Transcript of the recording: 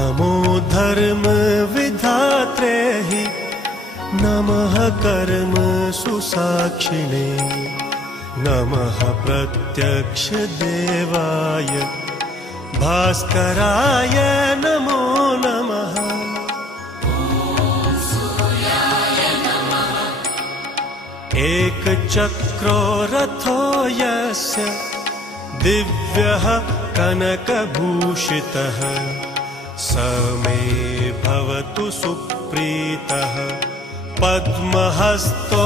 नमो धर्म विधात्रे हि नमः कर्म सुसाक्षिणे नमः प्रत्यक्ष देवाय भास्कराय नमो नमः। एकचक्रो रथो यस्य दिव्यः कनकभूषितः स मे भवतु सुप्रीतः पद्महस्तो